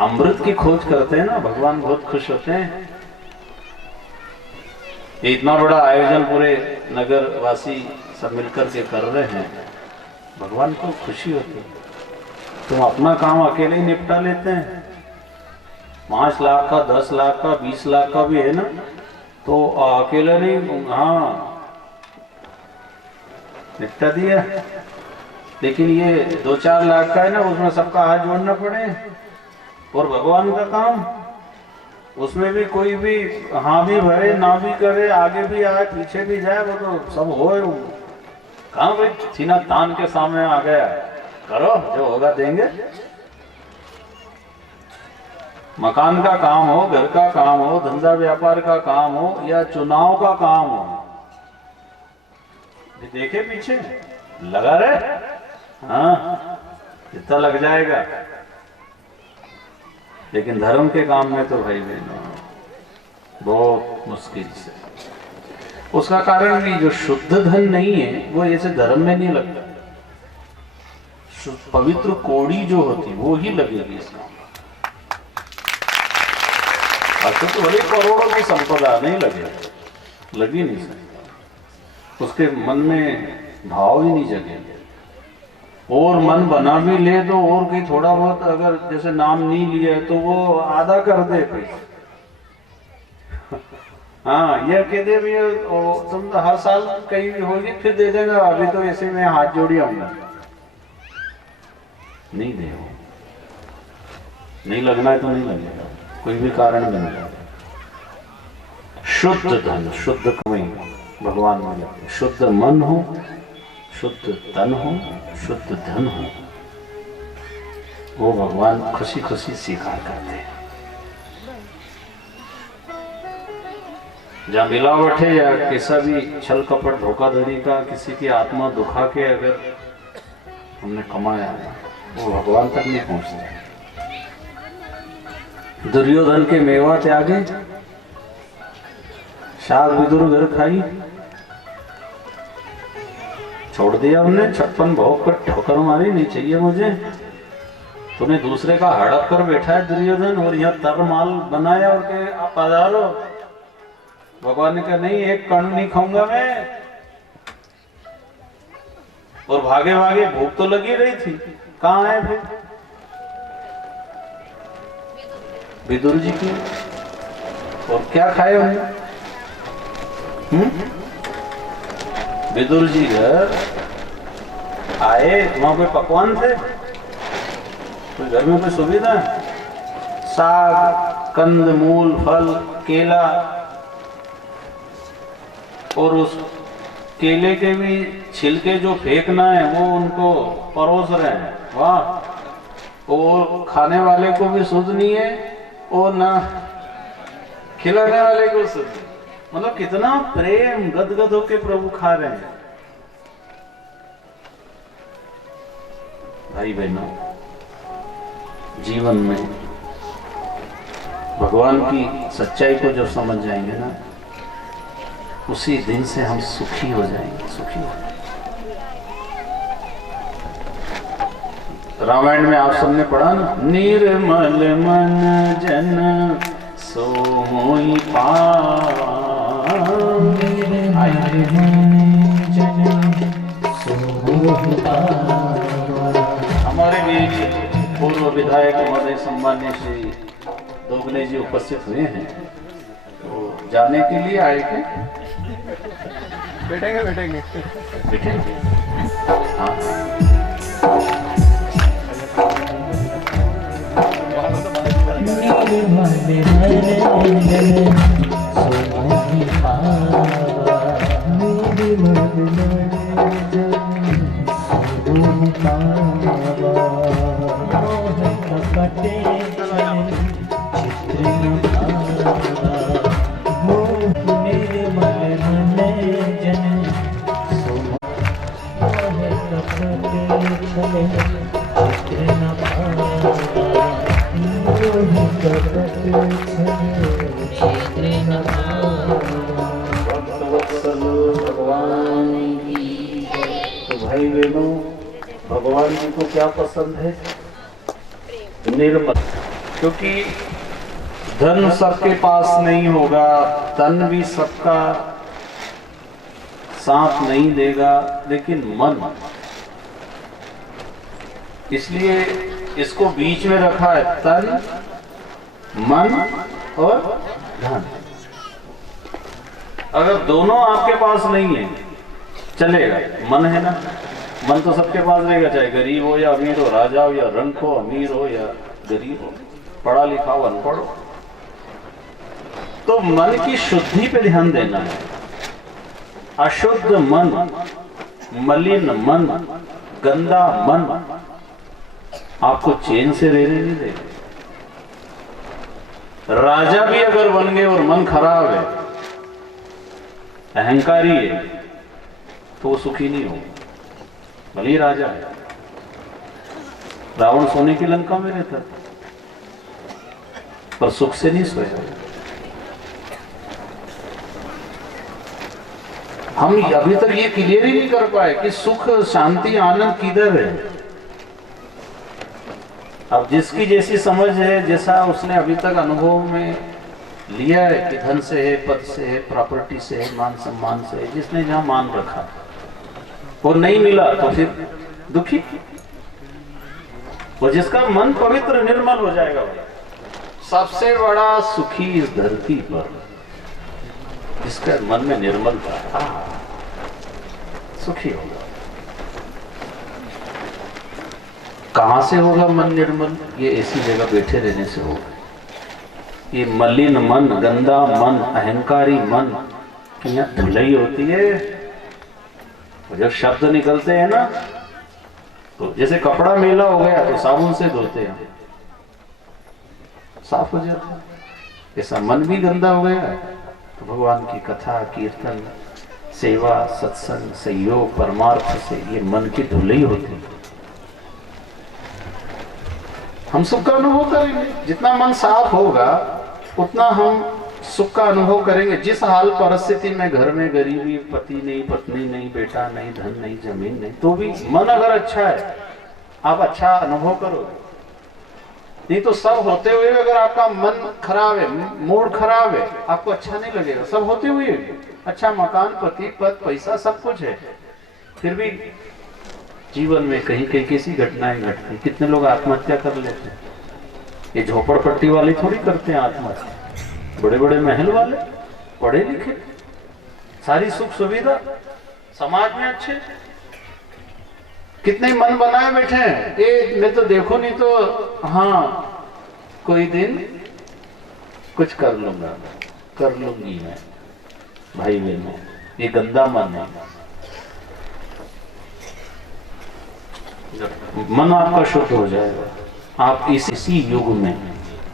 अमृत की खोज करते हैं ना, भगवान बहुत खुश होते हैं। इतना बड़ा आयोजन पूरे नगर वासी सब मिलकर के कर रहे हैं, भगवान को खुशी होती है। तुम अपना काम अकेले ही निपटा लेते हैं, 5 लाख का, 10 लाख का, 20 लाख का भी है ना, तो अकेले नहीं, हाँ निपटा दिया। लेकिन ये 2-4 लाख का है ना, उसमें सबका हाथ जोड़ना पड़े। और भगवान का काम, उसमें भी कोई भी हाँ भी भरे ना भी करे, आगे भी आए पीछे भी जाए, वो तो सब हो। कहाँ भाई सीना तान के सामने आ गया, करो जो होगा देंगे। मकान का काम हो, घर का काम हो, धंधा व्यापार का काम हो, या चुनाव का काम हो, देखे पीछे लगा रहे, हाँ कितना लग जाएगा। लेकिन धर्म के काम में तो भाई बहनों बहुत मुश्किल से। उसका कारण भी जो शुद्ध धन नहीं है वो ऐसे धर्म में नहीं लगता। पवित्र कोड़ी जो होती वो ही लगेगी इसका। अच्छा तो बड़े करोड़ों की संपदा नहीं लगेगी, लगी नहीं सकती, उसके मन में भाव ही नहीं जगेगा। और मन बना भी ले तो और कहीं थोड़ा बहुत अगर जैसे नाम नहीं लिया है तो वो आधा कर दे पैसे। हाँ ये कह दे भैया तुम तो हर साल कहीं भी होगी फिर दे देगा, अभी तो ऐसे में हाथ जोड़ी हमने नहीं दे, नहीं लगना है तो नहीं लगेगा, कोई भी कारण बन जाए। शुद्ध धन, शुद्ध कमाई भगवान में लगते, शुद्ध मन हो, शुद्ध तन हो, शुद्ध धन हो, वो भगवान खुशी खुशी स्वीकार करते हैं। जहाँ मिलावट है या कैसा भी छल कपट धोखाधड़ी का किसी की आत्मा दुखा के अगर हमने कमाया वो भगवान तक नहीं पहुंचते। दुर्योधन के मेवा त्यागे, शाग विदुर घर खाई, छोड़ दिया हमने, 56 भोग कर ठोकर मारी, नहीं चाहिए मुझे। तूने दूसरे का हड़प कर बैठा है दुर्योधन, और यहाँ तर माल बनाया और के आप पधारो। भगवान ने कहा नहीं, एक कण नहीं खाऊंगा मैं। और भागे भागे, भूख तो लगी रही थी, कहाँ है फिर विदुर जी की, और क्या खाए उन्हें? विदुर जी घर आए, वहां कोई पकवान थे, कोई घर में कोई सुविधा, साग, कंद मूल, फल, केला, और उस केले के भी छिलके जो फेंकना है वो उनको परोस रहे हैं। वाह, और खाने वाले को भी सुध नहीं है और ना खिलाने वाले को सुध। मतलब कितना प्रेम, गदगद होके प्रभु खा रहे हैं। भाई बहनों, जीवन में भगवान की सच्चाई को जब समझ जाएंगे ना, उसी दिन से हम सुखी हो जाएंगे, सुखी हो जाएंगे। रामायण में आप सबने पढ़ा ना, निर्मल मन जन सो मोहि पावै, हमारे बीच पूर्व विधायक महोदय सम्मान्य श्री दोगले जी उपस्थित हुए हैं, तो जाने के लिए आए थे। बैठेंगे बैठेंगे बैठेंगे, हाँ। तो भाई बहनों, भगवान जी को क्या पसंद है? निर्मल। क्योंकि धन सबके पास नहीं होगा, तन भी सबका साथ नहीं देगा, लेकिन मन, इसलिए इसको बीच में रखा है, तन, मन और धन। अगर दोनों आपके पास नहीं है चलेगा, मन है ना, मन तो सबके पास रहेगा, चाहे गरीब हो या अमीर हो, राजा हो या रंक हो, अमीर हो या गरीब हो, पढ़ा लिखा हो अनपढ़ हो। तो मन की शुद्धि पे ध्यान देना है। अशुद्ध मन, मलिन मन, गंदा मन आपको चैन से रहने नहीं देगा। राजा भी अगर बन गए और मन खराब है, अहंकारी है, तो वो सुखी नहीं होगा। भले ही राजा है। रावण सोने की लंका में रहता पर सुख से नहीं सोया। हम अभी तक ये क्लियर ही नहीं कर पाए कि सुख, शांति, आनंद किधर है। अब जिसकी जैसी समझ है, जैसा उसने अभी तक अनुभव में लिया है कि धन से है, पद से है, प्रॉपर्टी से है, मान सम्मान से है, जिसने जहां मान रखा और नहीं मिला तो फिर दुखी। और जिसका मन पवित्र निर्मल हो जाएगा, सबसे बड़ा सुखी इस धरती पर जिसका मन में निर्मलता, सुखी होगा। कहां से होगा मन निर्मल? ये ऐसी जगह बैठे रहने से होगा। ये मलिन मन, गंदा मन, अहंकारी मन की यहाँ धुलाई होती है। और जब शब्द निकलते हैं ना, तो जैसे कपड़ा मैला हो गया तो साबुन से धोते हैं, साफ हो जाता है। ऐसा मन भी गंदा हो गया तो भगवान की कथा, कीर्तन, सेवा, सत्संग, सहयोग, परमार्थ से ये मन की धुलाई होती है। हम सुख का अनुभव करेंगे। जितना मन साफ होगा उतना हम सुख का अनुभव करेंगे। जिस हाल परिस्थिति में, घर में गरीबी, पति नहीं, पत्नी नहीं, बेटा नहीं, धन नहीं, जमीन नहीं, तो भी मन अगर अच्छा है, आप अच्छा अनुभव करोगे। नहीं तो सब होते हुए अगर आपका मन खराब है, मूड खराब है, आपको अच्छा नहीं लगेगा। सब होते हुए अच्छा मकान, पति, पद, पैसा, सब कुछ है, फिर भी जीवन में कहीं कहीं कैसी घटनाएं घटती। कितने लोग आत्महत्या कर लेते हैं। ये झोपड़पट्टी वाले थोड़ी करते हैं आत्महत्या, बड़े बड़े महल वाले, पढ़े लिखे, सारी सुख सुविधा, समाज में अच्छे, कितने मन बनाए बैठे हैं। ये मैं तो देखो नहीं तो हाँ कोई दिन कुछ कर लूंगा, कर लूंगी मैं। भाई बहनों, ये गंदा मन है। मन आपका शुद्ध हो जाएगा, आप इसी युग में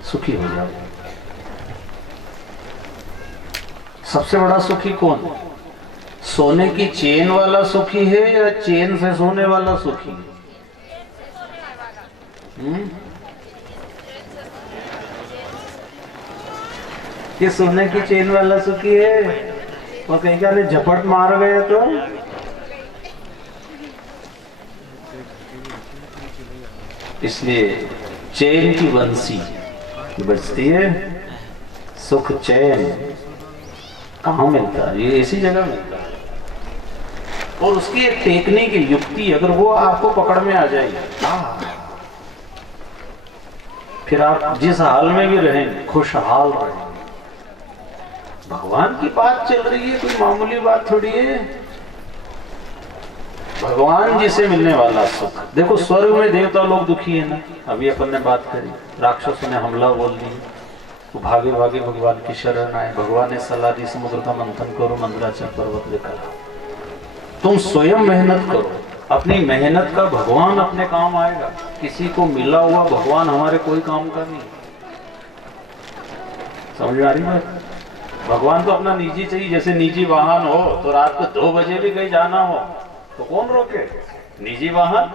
सुखी हो जाओगे। सबसे बड़ा सुखी कौन है? सोने की चेन वाला सुखी है या चेन से सोने वाला सुखी है? ये सोने की चेन वाला सुखी है और कहीं क्या झपट मार गए तो इसलिए चैन की बंसी बजती है। सुख चैन कहाँ मिलता है? ये ऐसी जगह मिलता है। और उसकी एक टेकने की युक्ति, अगर वो आपको पकड़ में आ जाएगी, फिर आप जिस हाल में भी रहेंगे खुशहाल रहेंगे। भगवान की बात चल रही है, कोई मामूली बात थोड़ी है। भगवान जी से मिलने वाला सुख। देखो स्वर्ग में देवता लोग दुखी है ना, अभी अपन ने बात करी, राक्षसों ने हमला बोल दी, तो भागे भागे भगवान की शरण आए। भगवान ने सलाह दी, समुद्र का मंथन करो, मंदराचल पर्वत लेकर तुम स्वयं मेहनत करो। अपनी मेहनत का भगवान अपने काम आएगा। किसी को मिला हुआ भगवान हमारे कोई काम का नहीं। समझ में आ रही बात? भगवान तो अपना निजी चाहिए। जैसे निजी वाहन हो तो रात को 2 बजे भी कहीं जाना हो तो कौन रोके? निजी वाहन।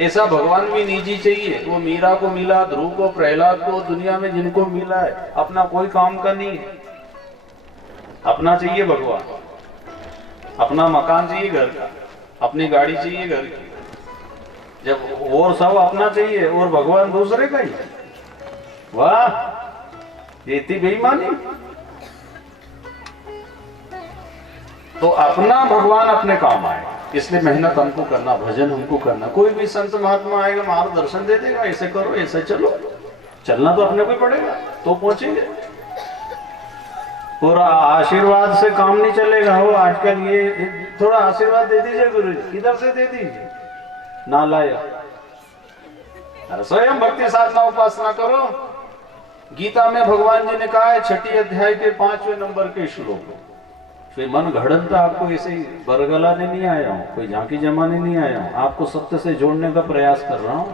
ऐसा भगवान भी निजी चाहिए। वो मीरा को मिला, ध्रुव को, प्रहलाद को, दुनिया में जिनको मिला है, अपना कोई काम का नहीं है। अपना चाहिए भगवान, अपना मकान चाहिए घर का, अपनी गाड़ी चाहिए घर की। जब और सब अपना चाहिए और भगवान दूसरे का ही, वाह, ये इतनी बेईमानी। तो अपना भगवान अपने काम आए, इसलिए मेहनत हमको करना, भजन हमको करना। कोई भी संत महात्मा आएगा, मार्गदर्शन दे देगा, ऐसे करो ऐसे चलो, चलना तो अपने को ही पड़ेगा, तो पहुंचेंगे। पूरा आशीर्वाद से काम नहीं चलेगा। हो आजकल ये थोड़ा आशीर्वाद दे दीजिए गुरु जी, किधर से दे दीजिए, नालायक। स्वयं भक्ति साधना उपासना करो। गीता में भगवान जी ने कहा है 6 अध्याय के 5वें नंबर के श्लोक, फिर मन घड़नता आपको ऐसे ही बरगलाने नहीं आया हूं, कोई झांकी जमाने नहीं आया हूं, आपको सत्य से जोड़ने का प्रयास कर रहा हूं।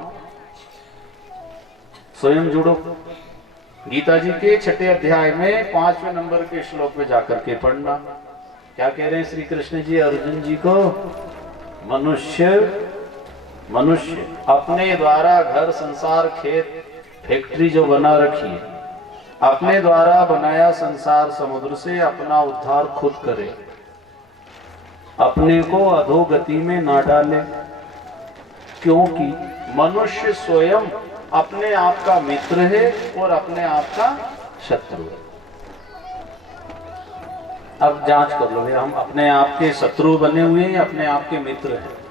स्वयं जुड़ो। गीता जी के 6 अध्याय में 5वें नंबर के श्लोक में जाकर के पढ़ना। क्या कह रहे हैं श्री कृष्ण जी अर्जुन जी को? मनुष्य अपने द्वारा घर संसार खेत फैक्ट्री जो बना रखी है, अपने द्वारा बनाया संसार समुद्र से अपना उद्धार खुद करे, अपने को अधोगति में ना डाले, क्योंकि मनुष्य स्वयं अपने आप का मित्र है और अपने आप का शत्रु है। अब जांच कर लो, हम अपने आप के शत्रु बने हुए हैं, अपने आप के मित्र हैं।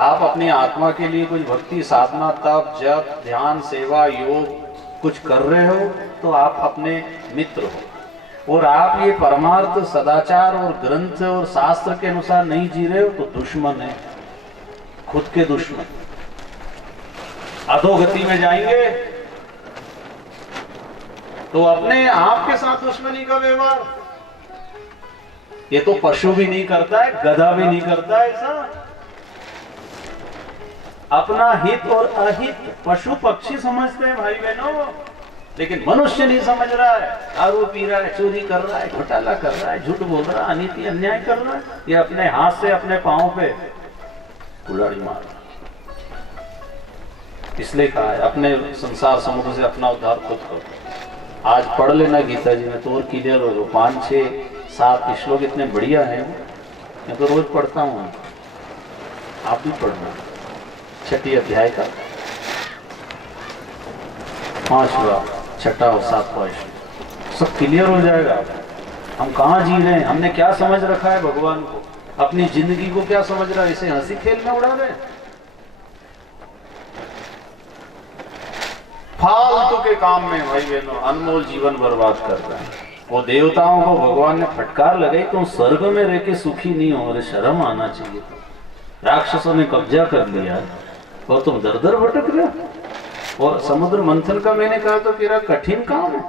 आप अपनी आत्मा के लिए कुछ भक्ति साधना तप जप ध्यान सेवा योग कुछ कर रहे हो तो आप अपने मित्र हो, और आप ये परमार्थ सदाचार और ग्रंथ और शास्त्र के अनुसार नहीं जी रहे हो तो दुश्मन है, खुद के दुश्मन, अधोगति में जाएंगे। तो अपने आप के साथ दुश्मनी का व्यवहार ये तो पशु भी नहीं करता है, गधा भी नहीं करता है ऐसा। अपना हित और अहित पशु पक्षी समझते हैं भाई बहनों, लेकिन मनुष्य नहीं समझ रहा है। दारू पी रहा है, चोरी कर रहा है, घोटाला कर रहा है, झूठ बोल रहा है, अनीति अन्याय कर रहा है, ये अपने हाथ से अपने पांव पे कुल्हाड़ी मार रहा है। इसलिए कहा है अपने संसार समुद्र से अपना उद्धार खुद करो। आज पढ़ लेना गीता जी में तो और क्लियर हो। 5, 6, 7 श्लोक इतने बढ़िया हैं, मैं तो रोज पढ़ता हूँ, आप भी पढ़ना। 6 अध्याय का 5वां 6 और 7वां सब क्लियर हो जाएगा। हम कहाँ जी रहे हैं, हमने क्या समझ रखा है भगवान को, अपनी जिंदगी को क्या समझ रहा है, इसे हंसी खेल में उड़ा रहे, फालतू के काम में भाई बहनों अनमोल जीवन बर्बाद कर रहे हैं। वो देवताओं को भगवान ने फटकार लगाई, तुम स्वर्ग में रह के सुखी नहीं हो, अरे शर्म आना चाहिए। राक्षसों ने कब्जा कर लिया और तुम दर दर भटक रहे हो। और समुद्र मंथन का मैंने कहा तो तेरा कठिन काम है।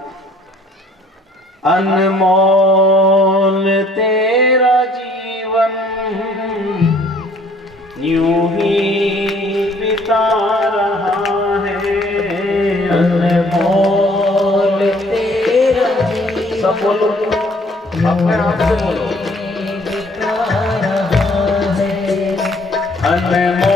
अनमोल तेरा जीवन यूं ही बिता रहा है, अनमोल तेरा जीवन, सब बोलो अपने हाथ से बोलो, अनमोल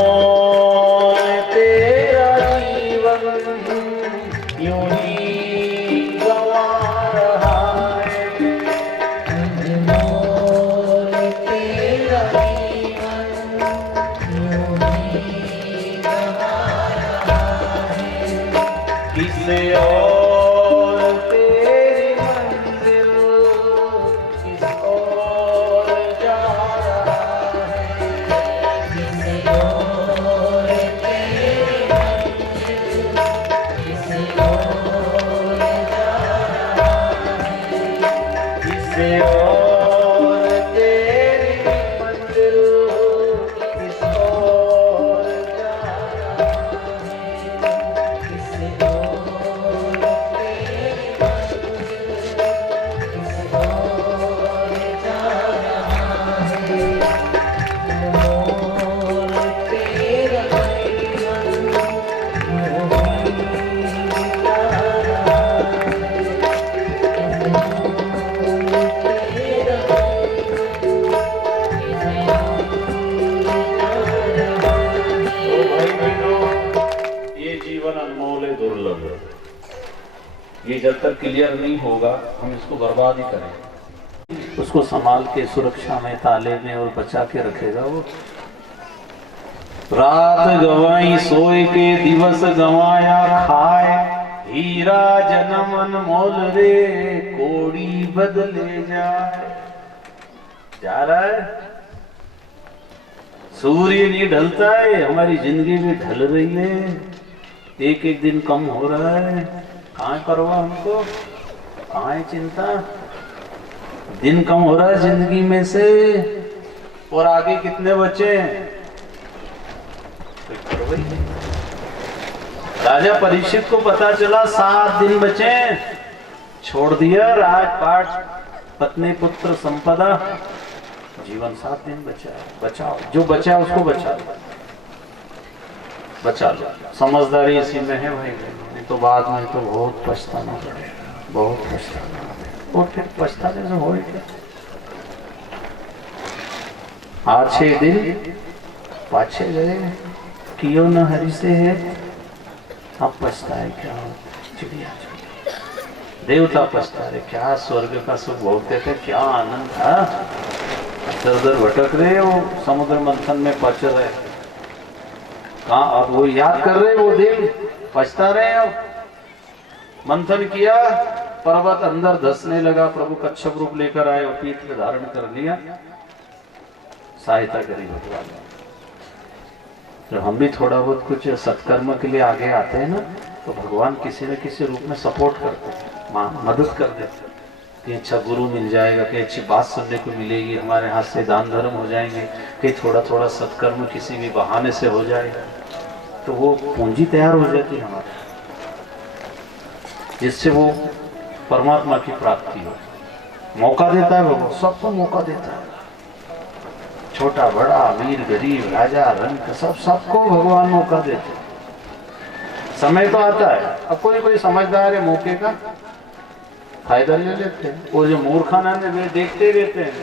ये जब तक क्लियर नहीं होगा हम इसको बर्बाद ही करेंगे। उसको संभाल के सुरक्षा में ताले में और बचा के रखेगा वो। रात गवाई सोए के दिवस गवाया खाए, ही हीरा जन्म अनमोल रे, कोड़ी बदले जाए। जा रहा है, सूर्य नहीं ढलता है, हमारी जिंदगी भी ढल रही है, एक एक दिन कम हो रहा है। कहाँ परवाह हमको, कहाँ है चिंता। दिन कम हो रहा है जिंदगी में से, और आगे कितने बचे हैं कोई परवाह नहीं। राजा परीक्षित को पता चला 7 दिन बचे, छोड़ दिया राजपाट, पत्नी पुत्र संपदा, जीवन 7 दिन बचा। बचाओ, जो बचा उसको बचा लो, बचा लो। समझदारी इसी में है भाई, नहीं तो बाद में तो बहुत पछताना पड़ेगा, बहुत पछताना। और फिर पछताने से हो क्या। आज 6 दिन पाछे गए, कियो न हरि से है, अब पछताए क्या। चिड़िया देवता पछता रहे, क्या स्वर्ग का सुख भोगते थे, क्या आनंद था। दर दर भटक रहे, वो समुद्र मंथन में पच रहे, कहाँ अब वो याद कर रहे, वो दिन पछता रहे। अब मंथन किया, पर्वत अंदर धसने लगा, प्रभु कच्छप रूप लेकर आए और पीठ पे धारण कर लिया, सहायता करी भगवान। तो हम भी थोड़ा बहुत कुछ सत्कर्म के लिए आगे आते हैं ना, तो भगवान किसी न किसी रूप में सपोर्ट करते हैं, मदद कर देते हैं कि अच्छा गुरु मिल जाएगा, कि अच्छी बात सुनने को मिलेगी, हमारे हाथ से दान धर्म हो जाएंगे, कि थोड़ा थोड़ा सत्कर्म किसी भी बहाने से हो जाएगा, तो वो पूंजी तैयार हो जाती है हमारी, जिससे वो परमात्मा की प्राप्ति हो। मौका देता है भगवान, सबको मौका देता है, छोटा बड़ा, अमीर गरीब, राजा रंक, सबको भगवान मौका देते हैं। समय तो आता है, अब कोई कोई समझदार है, मौके का फायदा ले लेते हैं। वो जो मूर्खाना में वे देखते रहते हैं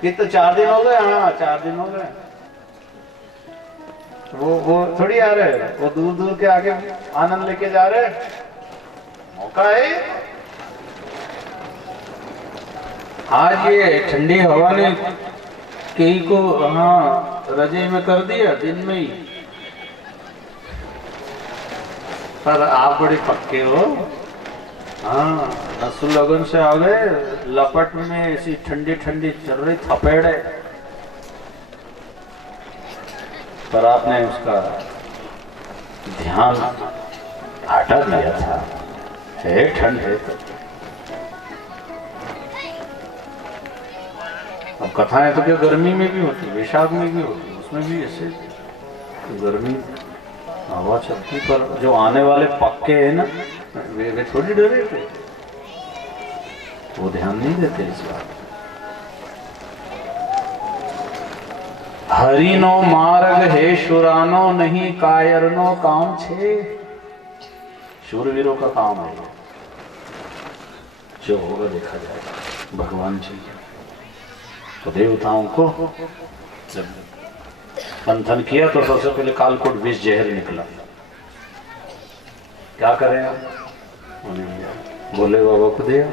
कि तो 4 दिन हो गए, हाँ 4 दिन हो गए, वो थोड़ी आ रहे हैं, वो दूर दूर के आगे आनंद लेके जा रहे हैं। मौका है। आज ये ठंडी हवा ने कई को हाँ रजे में कर दिया दिन में ही, पर आप बड़े पक्के हो। हाँ, नसु लगन से आ गए, लपट में ऐसी ठंडी ठंडी चल रही थपेड़े, पर आपने उसका ध्यान हटा दिया था। है ठंड है तो अब कथाएं तो क्या गर्मी में भी होती, वैशाख में भी होती, उसमें भी ऐसे गर्मी हवा चलती, पर जो आने वाले पक्के हैं ना, वे थोड़ी डरे थे, वो ध्यान नहीं देते इस बात। हरिनो मार्ग है शुरानो, नहीं कायरनो काम छे। शूरवीरों का काम है, जो होगा देखा जाएगा, भगवान चाहिए। तो देवताओं को जब मंथन किया तो सबसे पहले कालकोट विष जहर निकला। क्या करें आप, भोले बाबा को दिया,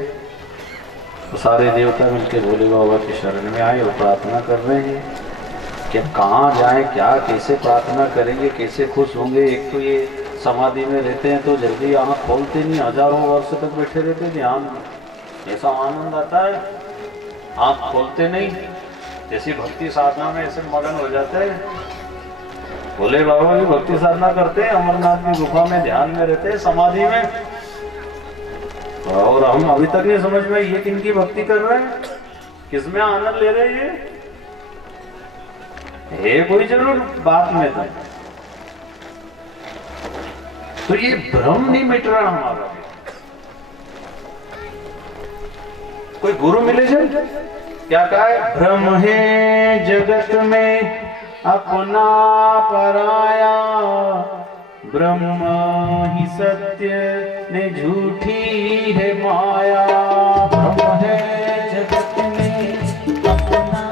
तो सारे देवता मिलकर भोले बाबा की शरण में आए और प्रार्थना कर रहे हैं कि अब कहाँ जाए, क्या कैसे प्रार्थना करेंगे, कैसे खुश होंगे। एक तो ये समाधि में रहते हैं तो जल्दी आँख खोलते नहीं, हजारों वर्ष तक बैठे रहते ध्यान में, ऐसा आनंद आता है, आँख खोलते नहीं, जैसी भक्ति साधना में ऐसे मगन हो जाते हैं। भोले बाबा भी भक्ति साधना करते हैं, अमरनाथ की गुफा में ध्यान में रहते हैं, समाधि में, और हम अभी तक नहीं समझ में ये किनकी भक्ति कर रहे हैं, किसमें आनंद ले रहे हैं। ये कोई जरूर बात में था, तो ये भ्रम नहीं मिट रहा हमारा। कोई गुरु मिले जब क्या कहा है, भ्रम है जगत में अपना पराया, ब्रह्म ही सत्य ने झूठी है माया। ब्रह्म है जगत में अपना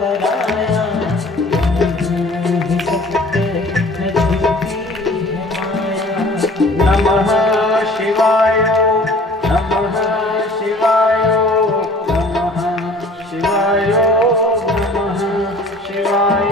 पराया, ब्रह्म ही सत्य ने झूठी है माया। नमः शिवाय, नमः शिवाय, नमः शिवाय, नमः शिवाय।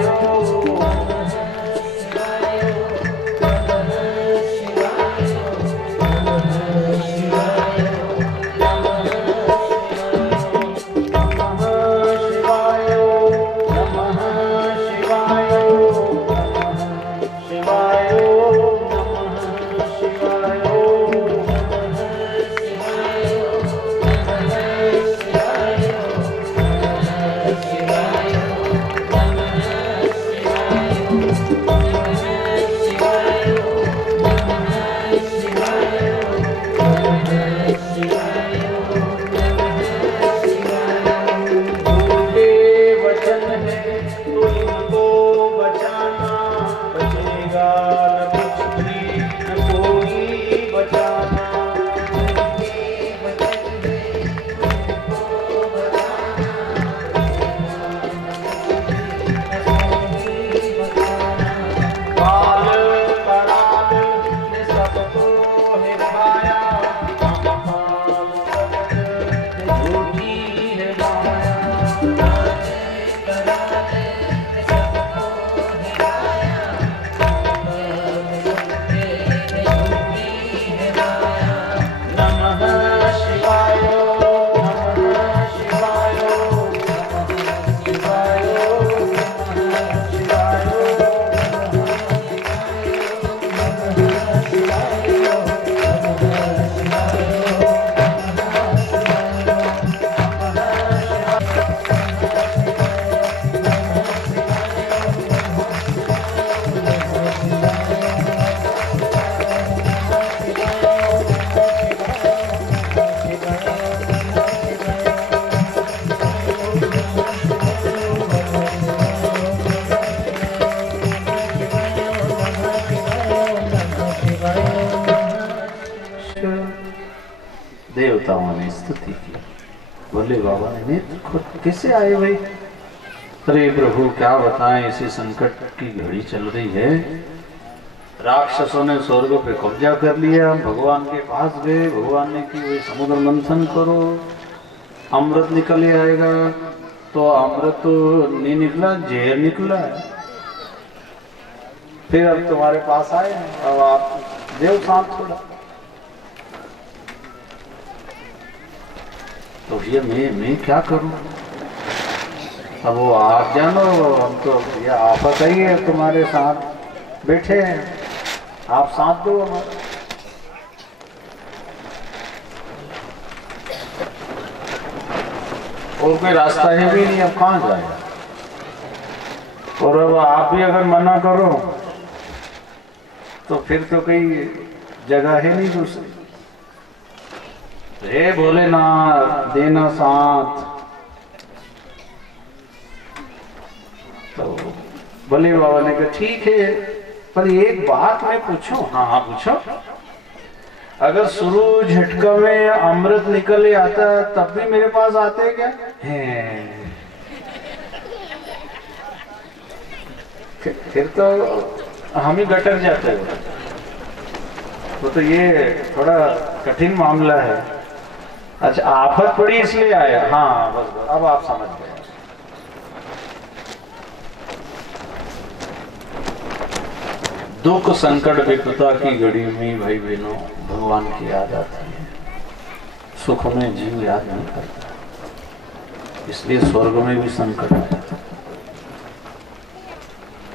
देवताओं ने स्तुति की। बोले बाबा ने खुद कैसे आए भाई? अरे प्रभु क्या बताएं, ऐसी संकट की घड़ी चल रही है, राक्षसों ने स्वर्ग पे कब्जा कर लिया। हम भगवान के पास गए, भगवान ने कि वही समुद्र मंथन करो, अमृत निकल आएगा। तो अमृत तो नहीं निकला, जहर निकला है। फिर अब तुम्हारे पास आए, अब आप देव शांत थोड़ा। तो ये मैं क्या करूं? अब वो आप जानो, हम तो ये आफत ही है, तुम्हारे साथ बैठे हैं, आप साथ दो हमारे। और कोई रास्ता है भी नहीं, अब कहाँ जाएगा? और अब आप भी अगर मना करो तो फिर तो कोई जगह है नहीं दूसरी। हे भोलेनाथ देना साथ। तो भोले बाबा ने कहा ठीक है, पर एक बात मैं पूछूं? हाँ हाँ पूछो। अगर शुरू झटका में अमृत निकल आता तब भी मेरे पास आते क्या? हैं फिर तो हम ही गटर जाते हो। तो ये थोड़ा कठिन मामला है। अच्छा आफत पड़ी इसलिए आया? हाँ बस अब आप समझ गए। दुख संकट विपदा की घड़ी में भाई बहनों भगवान की याद आती है। सुख में जीव याद नहीं करता, इसलिए स्वर्ग में भी संकट आ जाता,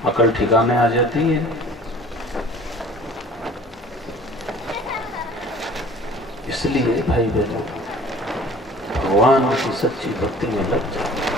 अकल ठिकाने आ जाती है। इसलिए भाई बहनों भगवान की सच्ची भक्ति में लग जाओ।